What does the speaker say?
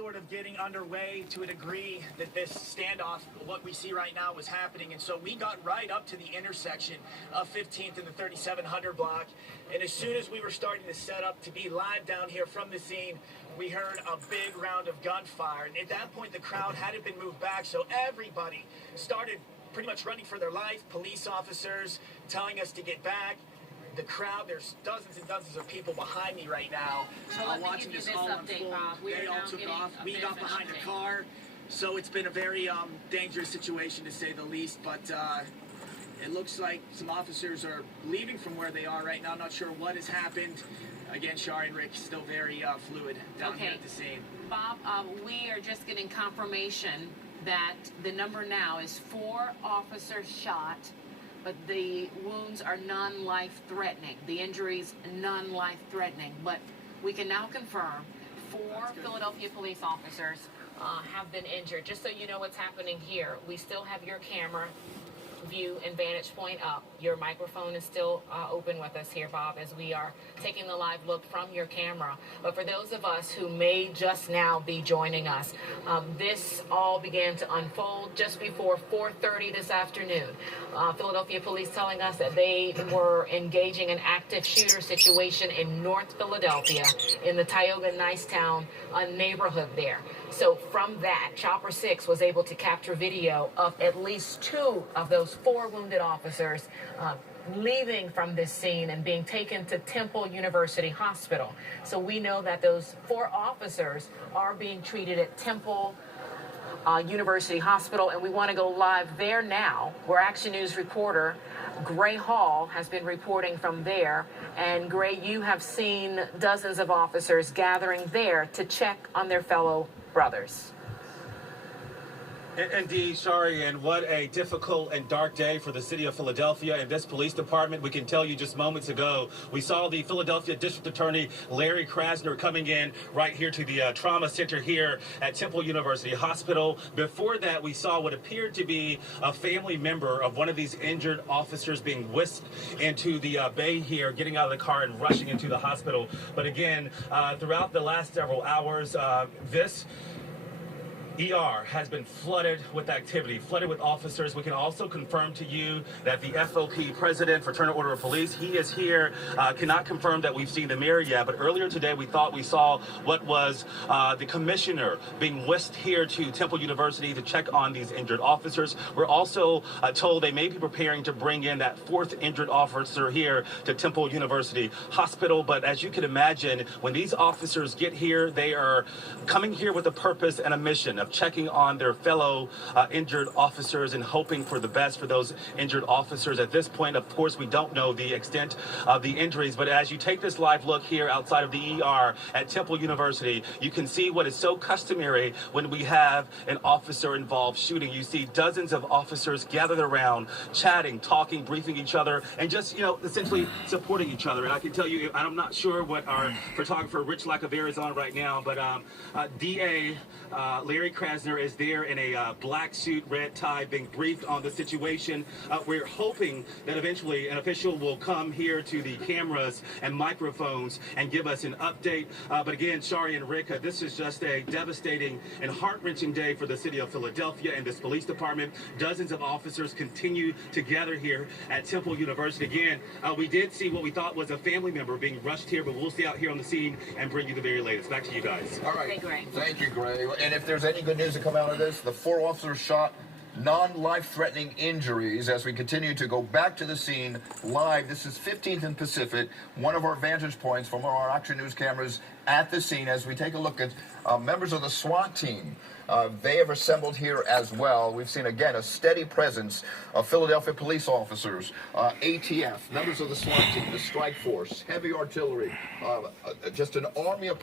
sort of getting underway to a degree that this standoff, what we see right now, was happening. And so we got right up to the intersection of 15th and the 3700 block. And as soon as we were starting to set up to be live down here from the scene, we heard a big round of gunfire. And at that point, the crowd hadn't been moved back, so everybody started pretty much running for their life. Police officers telling us to get back. The crowd, there's dozens and dozens of people behind me right now watching this all unfold. They all took off. We got behind a car. So it's been a very dangerous situation, to say the least. But it looks like some officers are leaving from where they are right now. Not sure what has happened. Again, Shari and Rick, still very fluid down here at the scene. Bob, we are just getting confirmation that the number now is 4 officers shot, but the wounds are non-life-threatening. The injuries, non-life-threatening. But we can now confirm 4 Philadelphia police officers have been injured. Just so you know what's happening here, we still have your camera view and vantage point up. Your microphone is still open with us here, Bob, as we are taking a live look from your camera. But for those of us who may just now be joining us, this all began to unfold just before 4:30 this afternoon. Philadelphia police telling us that they were engaging an active shooter situation in North Philadelphia in the Tioga Nicetown neighborhood there. So from that, Chopper 6 was able to capture video of at least 2 of those 4 wounded officers leaving from this scene and being taken to Temple University Hospital. So we know that those 4 officers are being treated at Temple University Hospital, and we want to go live there now, where Action News reporter Gray Hall has been reporting from there. And Gray, you have seen dozens of officers gathering there to check on their fellow brothers. Indeed, Shari, and what a difficult and dark day for the city of Philadelphia and this police department. We can tell you just moments ago, we saw the Philadelphia District Attorney Larry Krasner coming in right here to the trauma center here at Temple University Hospital. Before that, we saw what appeared to be a family member of one of these injured officers being whisked into the bay here, getting out of the car and rushing into the hospital. But again, throughout the last several hours, this ER has been flooded with activity, flooded with officers. We can also confirm to you that the FOP president, Fraternal Order of Police, he is here. Cannot confirm that we've seen the mayor yet, but earlier today we thought we saw what was the commissioner being whisked here to Temple University to check on these injured officers. We're also told they may be preparing to bring in that 4th injured officer here to Temple University Hospital. But as you can imagine, when these officers get here, they are coming here with a purpose and a mission of checking on their fellow injured officers and hoping for the best for those injured officers. At this point, of course, we don't know the extent of the injuries, but as you take this live look here outside of the ER at Temple University, you can see what is so customary when we have an officer-involved shooting. You see dozens of officers gathered around, chatting, talking, briefing each other, and just, essentially supporting each other. And I can tell you, I'm not sure what our photographer, Rich Lacavera, is on right now, but DA Larry Krasner is there in a black suit, red tie, being briefed on the situation. We're hoping that eventually an official will come here to the cameras and microphones and give us an update. But again, Shari and Rick, this is just a devastating and heart-wrenching day for the city of Philadelphia and this police department. Dozens of officers continue to gather here at Temple University. Again, we did see what we thought was a family member being rushed here, but we'll stay out here on the scene and bring you the very latest. Back to you guys. All right. Okay, Gray. Thank you, Gray. And if there's any good news to come out of this, the 4 officers shot, non-life-threatening injuries. As we continue to go back to the scene live, this is 15th and Pacific, one of our vantage points from our Action News cameras at the scene as we take a look at members of the SWAT team. They have assembled here as well. We've seen, again, a steady presence of Philadelphia police officers, ATF, members of the SWAT team, the strike force, heavy artillery, just an army of